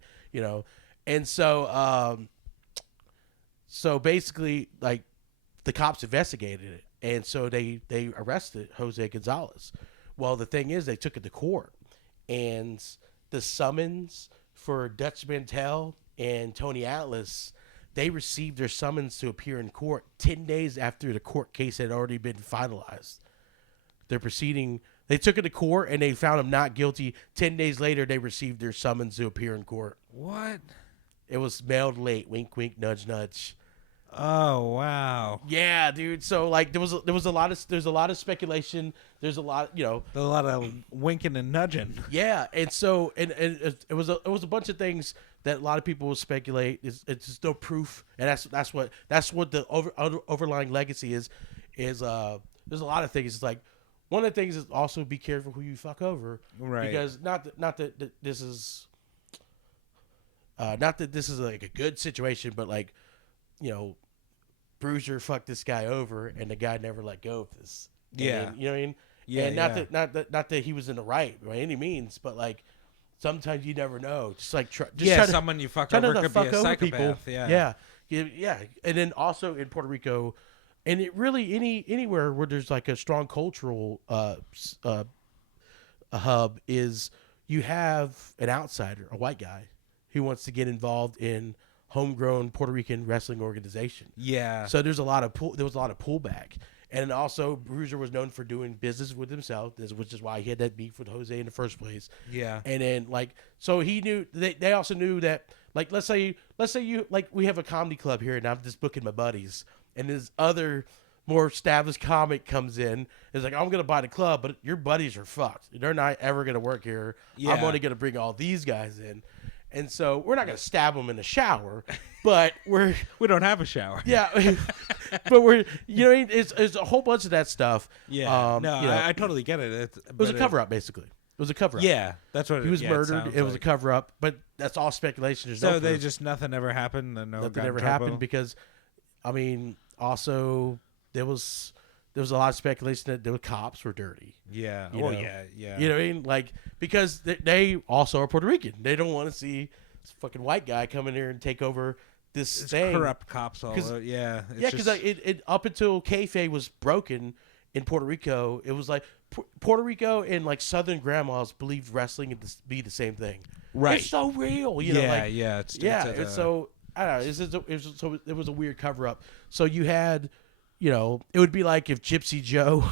And so basically, like, the cops investigated it, and so they arrested Jose Gonzalez. Well, the thing is, they took it to court, and the summons for Dutch Mantel and Tony Atlas, they received their summons to appear in court 10 days after the court case had already been finalized. They're proceeding. They took it to court, and they found him not guilty. 10 days later, they received their summons to appear in court. What? It was mailed late. Wink, wink, nudge, nudge. Oh wow. Yeah, dude. So like there's a lot of speculation. There's a lot, A lot of winking and nudging. Yeah, and so and it was a bunch of things that a lot of people will speculate. It's just no proof, and that's what the overlying legacy is. There's a lot of things. It's like one of the things is also be careful who you fuck over, right? Because not that this is like a good situation, but like, Bruiser fucked this guy over, and the guy never let go of this. Yeah, then, you know what I mean. Yeah, and not that he was in the right by any means, but like sometimes you never know. Just like someone you fuck over could be a psychopath. People. Yeah. And then also in Puerto Rico, and it really anywhere where there's like a strong cultural hub is you have an outsider, a white guy, who wants to get involved in homegrown Puerto Rican wrestling organization. Yeah. So there was a lot of pullback. And also Bruiser was known for doing business with himself, which is why he had that beef with Jose in the first place. Yeah. And then so he knew they also knew that let's say you we have a comedy club here and I'm just booking my buddies, and this other more established comic comes in, is like, I'm gonna buy the club, but your buddies are fucked. They're not ever gonna work here. Yeah. I'm only gonna bring all these guys in. And so we're not going to stab them in the shower, but we don't have a shower. Yeah. but we're it's a whole bunch of that stuff. Yeah, I totally get it. It was a cover up, basically. It was a cover up. Yeah, that's what he was murdered. It was a cover up, but that's all speculation. There's so they just nothing ever happened. And nothing ever happened because, I mean, also there was a lot of speculation that the cops were dirty. Yeah. You know? Yeah. You know what I mean? Like, because they also are Puerto Rican. They don't want to see this fucking white guy come in here and take over this thing. Corrupt cops all over. Yeah. Because it up until kayfabe was broken in Puerto Rico, it was like Puerto Rico and like Southern grandmas believed wrestling to be the same thing. Right. It's so real. You know, It's so I don't know. It was a weird cover up. So you had, it would be like if Gypsy Joe,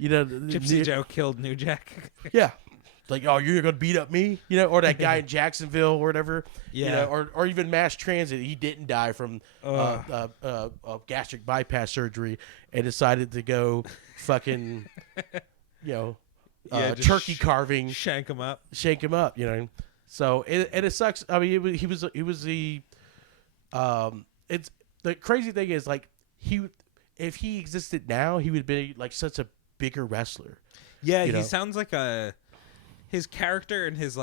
Gypsy Joe killed New Jack. Yeah. Like, oh, you're gonna beat up me, or that guy in Jacksonville or whatever, or even mass transit. He didn't die from gastric bypass surgery and decided to go fucking, turkey carving, shank him up. So it sucks. I mean, he was the, it's the crazy thing is like if he existed now, he would be like such a bigger wrestler. Yeah, he sounds like his character and his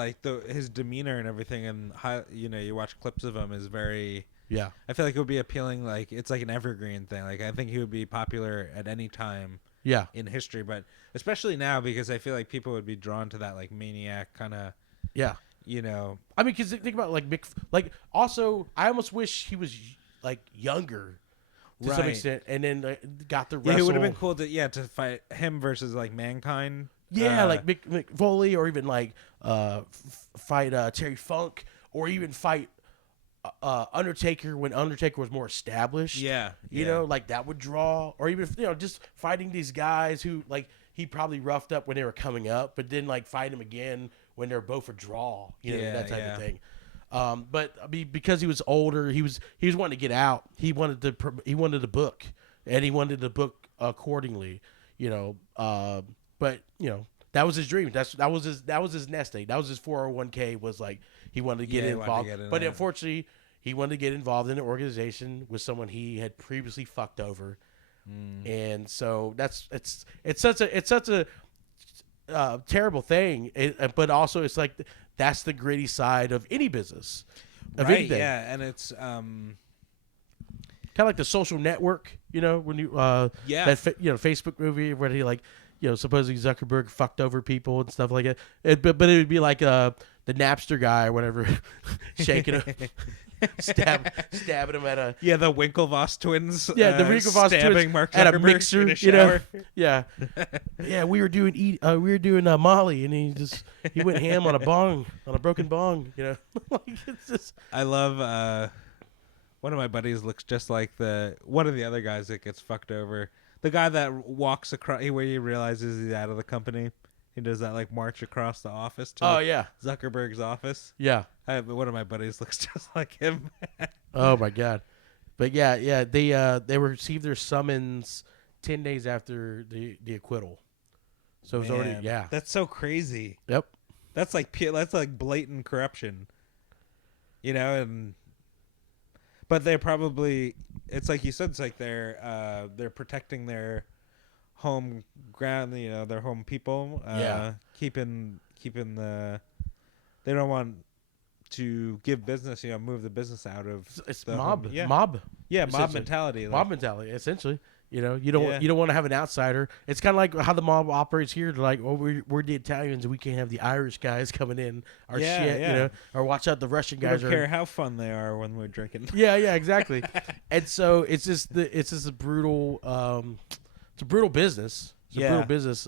his demeanor and everything, and how you watch clips of him is very. Yeah, I feel like it would be appealing. Like it's like an evergreen thing. Like I think he would be popular at any time. Yeah. In history, but especially now because I feel like people would be drawn to that like maniac kind of. Yeah. I mean, because think about also I almost wish he was like younger. To some extent, and then got the wrestle. Yeah, it would have been cool to fight him versus like Mankind. Yeah, like Mick Foley, or even like fight Terry Funk, or even fight Undertaker when Undertaker was more established. Yeah, like that would draw, or even just fighting these guys who like he probably roughed up when they were coming up, but then like fight him again when they're both a draw. That type of thing. But I mean, because he was older, he was wanting to get out. He wanted to book, and he wanted to book accordingly. But that was his dream. That was his nest egg. That was his 401k. Was like he wanted to get involved. But unfortunately, he wanted to get involved in an organization with someone he had previously fucked over, and so it's such a terrible thing. But also, it's like. That's the gritty side of any business, of anything. Yeah, and it's kind of like The Social Network, when you that Facebook movie where he supposedly Zuckerberg fucked over people and stuff like that. But it would be like the Napster guy or whatever, shaking him, stabbing him at a the Winklevoss twins. The Winklevoss twins Mark at a Zuckerberg mixer, in a shower. We were doing Molly, and he went ham on a broken bong. It's just... I love one of my buddies looks just like one of the other guys that gets fucked over. The guy that walks across where he realizes he's out of the company. He does that march across the office to Zuckerberg's office. Yeah. One of my buddies looks just like him. Oh my God. But they received their summons 10 days after the acquittal. So it was already That's so crazy. Yep. That's like blatant corruption. But they're probably it's like you said, it's like they're protecting their home ground, their home people. Keeping they don't want to give business, move the business out of it's the mob. Home. Yeah. Mob mentality. Mob mentality, essentially. You don't want to have an outsider. It's kind of like how the mob operates here. They're like, we're the Italians, and we can't have the Irish guys coming in our shit. Or watch out, the Russian guys. Don't care how fun they are when we're drinking. Yeah, exactly. And so it's just a brutal. It's a brutal business. It's a brutal business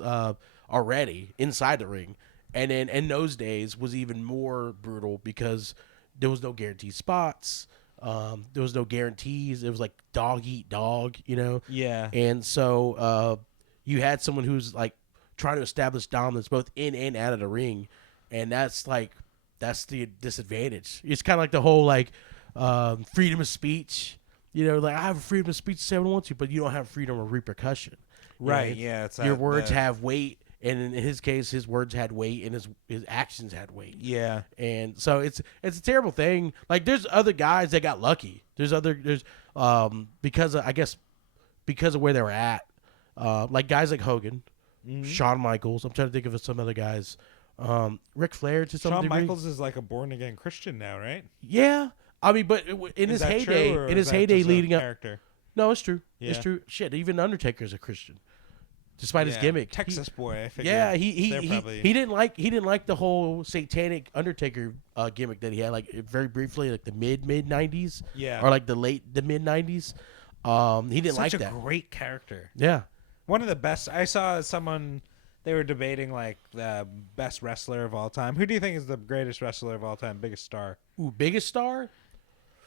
already inside the ring. And then in those days was even more brutal because there was no guaranteed spots. There was no guarantees. It was like dog eat dog, Yeah. And so you had someone who's like trying to establish dominance both in and out of the ring, and that's the disadvantage. It's kind of like the whole freedom of speech. I have freedom of speech to say what I want to, but you don't have freedom of repercussion. Right? Yeah. It's your words have weight. And in his case, his words had weight, and his actions had weight. Yeah, and so it's a terrible thing. Like there's other guys that got lucky. There's because I guess because of where they were at. Like guys like Hogan, Shawn Michaels. I'm trying to think of some other guys. Ric Flair to some Shawn degree. Michaels is like a born again Christian now, right? Yeah, I mean, but in his heyday, leading up. No, it's true. Yeah. It's true. Shit, even Undertaker's a Christian, despite his gimmick. Texas boy. I figure yeah, he didn't like the whole satanic Undertaker gimmick that he had, like very briefly, like the mid '90s. Yeah. Or like the mid '90s. He didn't like that. Such a great character. Yeah. One of the best. I saw someone. They were debating like the best wrestler of all time. Who do you think is the greatest wrestler of all time? Biggest star. Ooh, biggest star.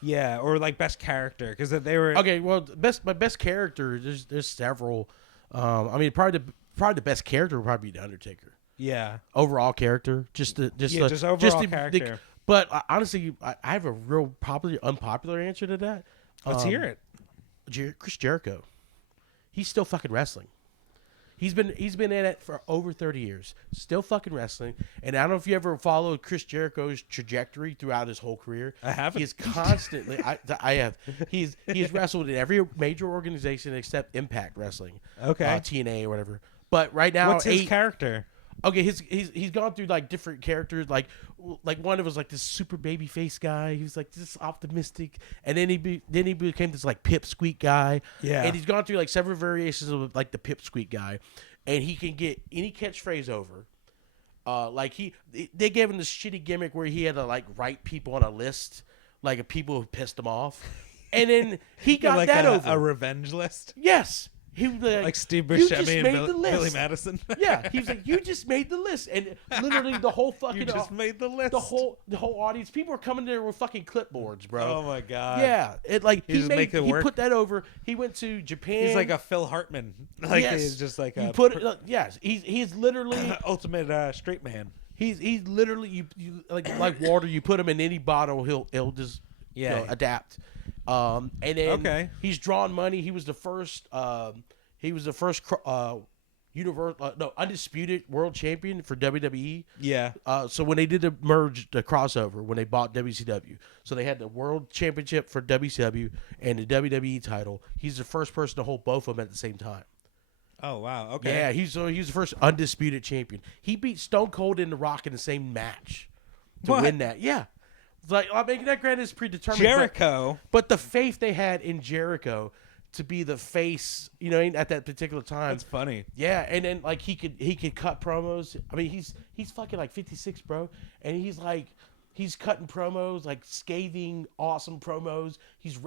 Yeah, or like best character, because they were okay. Well, my best character. There's several. I mean, probably the best character would probably be the Undertaker. Yeah. Overall character, just overall character. But honestly, I have a real probably unpopular answer to that. Let's hear it. Chris Jericho. He's still fucking wrestling. He's been in it for over 30 years, still fucking wrestling. And I don't know if you ever followed Chris Jericho's trajectory throughout his whole career. I haven't. He's constantly. I have. He's wrestled in every major organization except Impact Wrestling. Okay. TNA or whatever. But right now, what's his character? Okay, he's gone through like different characters. Like one of was like this super baby face guy. He was like this optimistic, and then he became this like pipsqueak guy. Yeah, and he's gone through like several variations of like the pipsqueak guy, and he can get any catchphrase over. They gave him this shitty gimmick where he had to like write people on a list, like people who pissed him off, and then he got like that over a revenge list. Yes. He was like Steve Buscemi and Billy Madison. Yeah, he was like, "You just made the list," and literally the whole fucking you just made the list. The whole audience, people are coming there with fucking clipboards, bro. Oh my god. Yeah, he put that over. He went to Japan. He's like a Phil Hartman. Like yes. He's just like yes. He's literally ultimate straight man. He's literally you like water. You put him in any bottle, he'll just adapt. And then he's drawn money. He was the first. Undisputed world champion for WWE. Yeah. So when they did the crossover, when they bought WCW, so they had the world championship for WCW and the WWE title. He's the first person to hold both of them at the same time. Oh wow. Okay. Yeah, he's the first undisputed champion. He beat Stone Cold and The Rock in the same match to win that. Yeah. Like, I mean, that granted is predetermined. Jericho. But the faith they had in Jericho to be the face, at that particular time. That's funny. Yeah, and then like he could cut promos. I mean, he's fucking like 56, bro, and he's cutting promos, like scathing, awesome promos. He's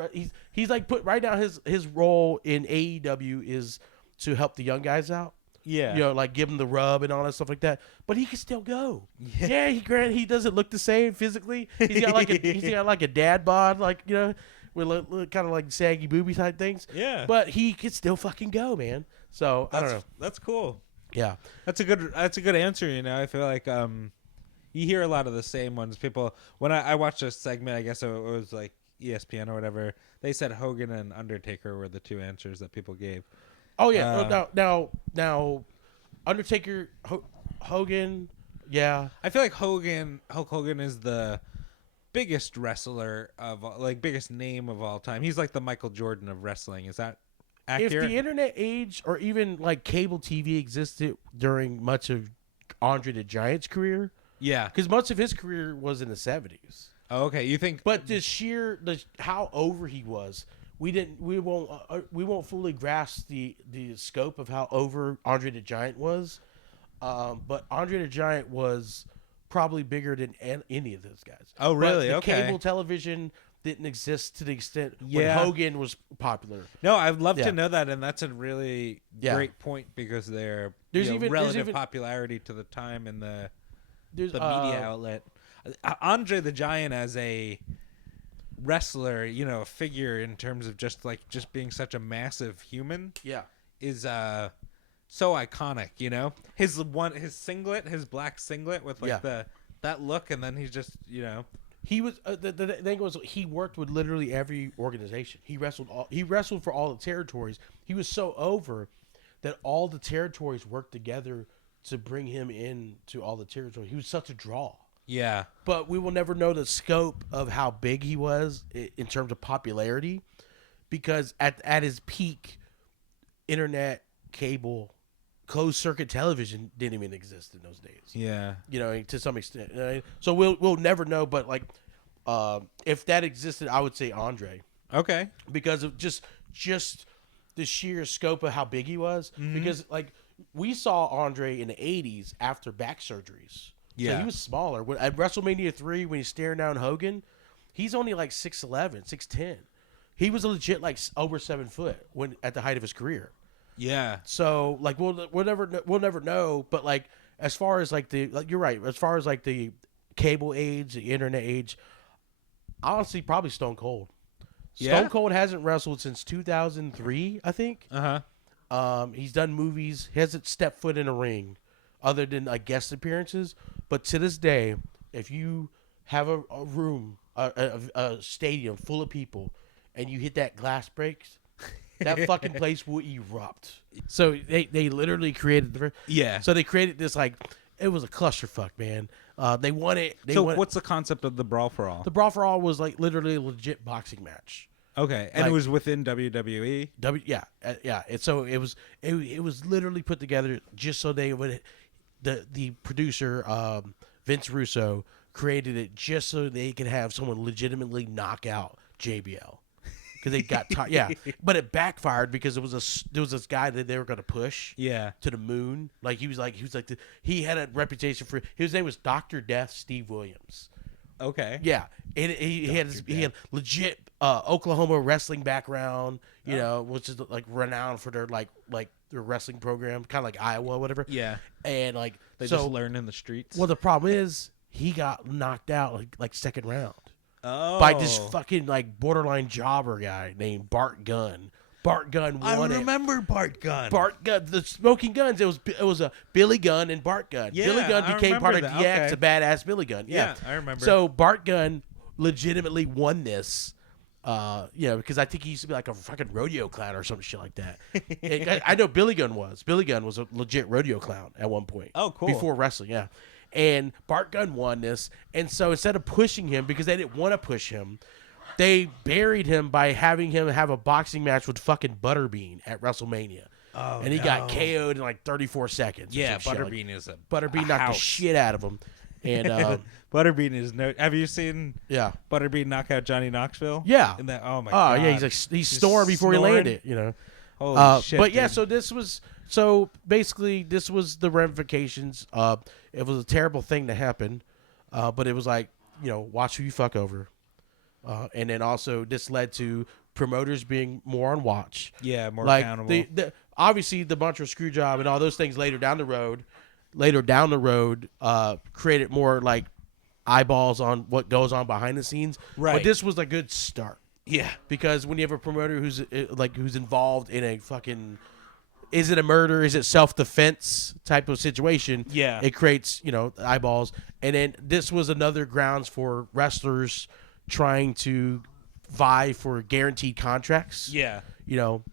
like put right now his role in AEW is to help the young guys out. Yeah. Like give him the rub and all that stuff like that. But he can still go. Yeah, he doesn't look the same physically. He's got like a dad bod, like, with kind of like saggy booby type things. Yeah. But he could still fucking go, man. So I don't know. That's cool. Yeah. That's a good answer, I feel like you hear a lot of the same ones. People when I watched a segment, I guess it was like ESPN or whatever, they said Hogan and Undertaker were the two answers that people gave. Oh yeah. Now Undertaker, Hogan, yeah. I feel like Hulk Hogan is the biggest wrestler biggest name of all time. He's like the Michael Jordan of wrestling. Is that accurate? If the internet age or even like cable TV existed during much of Andre the Giant's career, yeah, because much of his career was in the 70s. Oh, okay, you think? But how over he was, we won't fully grasp the scope of how over Andre the Giant was. But Andre the Giant was probably bigger than any of those guys. Oh, really? But cable television didn't exist to the extent when Hogan was popular. No, I'd love to know that, and that's a really great point because there's relative popularity to the time and the media outlet. Andre the Giant as a wrestler, a figure in terms of just being such a massive human, is so iconic. His singlet, his black singlet with that look, and then he's just he was the thing was he worked with literally every organization. He wrestled for all the territories. He was so over that all the territories worked together to bring him in to all the territories. He was such a draw. Yeah. But we will never know the scope of how big he was in terms of popularity, because at his peak, internet, cable, closed circuit television didn't even exist in those days. Yeah. To some extent. So we'll never know. But like, if that existed, I would say Andre. Okay. Because of just the sheer scope of how big he was. Mm-hmm. Because like we saw Andre in the 80s after back surgeries. Yeah. So he was smaller. At WrestleMania 3, when he's staring down Hogan, he's only like 6'11", 6'10". He was legit like over 7 foot when at the height of his career. Yeah. So like we'll never know. But like as far as like you're right. As far as like the cable age, the internet age, honestly, probably Stone Cold. Stone Cold hasn't wrestled since 2003, I think. He's done movies. He hasn't stepped foot in a ring, other than like guest appearances. But to this day, if you have a room, a stadium full of people, and you hit that glass breaks, that fucking place will erupt. So they literally created So they created this like it was a clusterfuck, man. They won it. What's the concept of the Brawl for All? The Brawl for All was like literally a legit boxing match. Okay, and like, it was within WWE. Yeah. And so it was literally put together just so they would. The producer Vince Russo created it just so they could have someone legitimately knock out JBL. Because they got tired, but it backfired because there was this guy that they were going to push, to the moon. Like he had a reputation for his name was Dr. Death Steve Williams. Okay, and he had legit Oklahoma wrestling background, which is like renowned for their like their wrestling program, kind of like Iowa, whatever. Yeah, and like they just learn in the streets. Well, the problem is he got knocked out like second round. By this fucking like borderline jobber guy named Bart Gunn. Bart Gunn won it. I remember Bart Gunn. Bart Gunn, the Smoking Guns. It was a Billy Gunn and Bart Gunn. Yeah, Billy Gunn became part of that. DX, Okay. a badass Billy Gunn. Yeah, I remember. So Bart Gunn legitimately won this. Because I think he used to be like a fucking rodeo clown or some shit like that. I know Billy Gunn was. Billy Gunn was a legit rodeo clown at one point. Oh, cool. Before wrestling, yeah. And Bart Gunn won this. And so instead of pushing him, because they didn't want to push him, they buried him by having him have a boxing match with fucking Butterbean at WrestleMania. Oh, and he got KO'd in like 34 seconds. Yeah, Butterbean is a Butterbean knocked the shit out of him. And Butterbean is no. Have you seen? Yeah. Butterbean knock out Johnny Knoxville. Yeah. And that. Oh my god. Oh yeah, he snored before he landed. Holy shit. But yeah, dude. so basically this was the ramifications. It was a terrible thing to happen, but it was like watch who you fuck over, and then also this led to promoters being more on watch. Yeah, more like accountable. Obviously the Montreal Screwjob and all those things later down the road created more like eyeballs on what goes on behind the scenes. Right. But this was a good start. Yeah. Because when you have a promoter who's involved in a fucking, is it a murder? Is it self-defense type of situation? Yeah. It creates, eyeballs. And then this was another grounds for wrestlers trying to vie for guaranteed contracts. Yeah.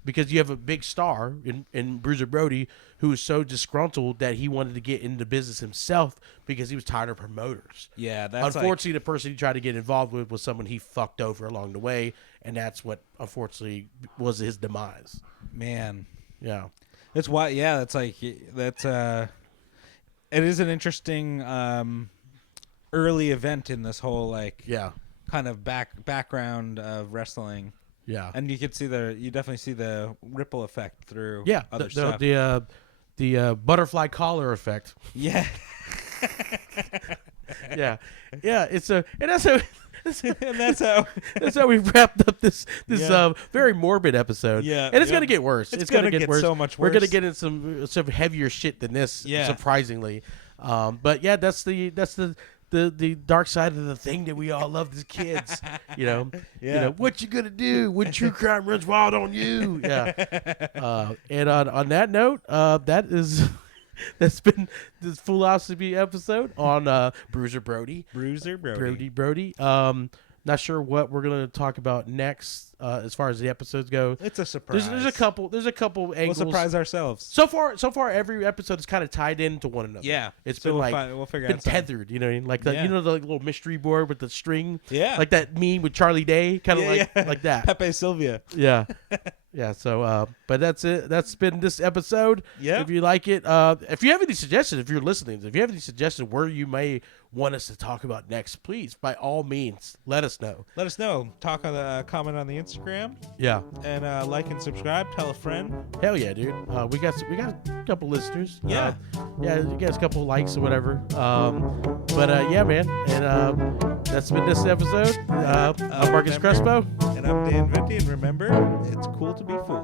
Because you have a big star in Bruiser Brody who was so disgruntled that he wanted to get into business himself because he was tired of promoters. Yeah, that's unfortunately the person he tried to get involved with was someone he fucked over along the way, and that's what unfortunately was his demise. Man. Yeah. That's why. Yeah, that's it is an interesting early event in this whole kind of background of wrestling. Yeah, and you definitely see the ripple effect through. Yeah, other stuff. The butterfly collar effect. Yeah, yeah. It's and that's how we wrapped up this very morbid episode. Yeah, and it's gonna get worse. It's gonna get worse. So much worse. We're gonna get in some heavier shit than this. Yeah. Surprisingly, but yeah, that's the dark side of the thing that we all loved as kids. Yeah. What you gonna do when true crime runs wild on you? Yeah. And on that note, that's been this Foolosophy episode on Bruiser Brody. Brody. Not sure what we're gonna talk about next as far as the episodes go. It's a surprise. There's a couple angles. We'll surprise ourselves. So far, every episode is kind of tied into one another. Yeah, it's so been we'll figure been out something. tethered. Like that. Yeah. The little mystery board with the string. Yeah, like that meme with Charlie Day, kind of like that. Pepe Sylvia. Yeah, Yeah. So, but that's it. That's been this episode. Yeah. If you like it, if you have any suggestions, if you're listening, if you have any suggestions where you may want us to talk about next, please, by all means, let us know. Let us know. Talk on the comment on the Instagram. Yeah. And like and subscribe. Tell a friend. Hell yeah, dude. We got a couple listeners. Yeah. Yeah, you guys a couple likes or whatever. But yeah, man. And that's been this episode. I'm Marcus Crespo. And I'm Dan Venti. And remember, it's cool to be fool.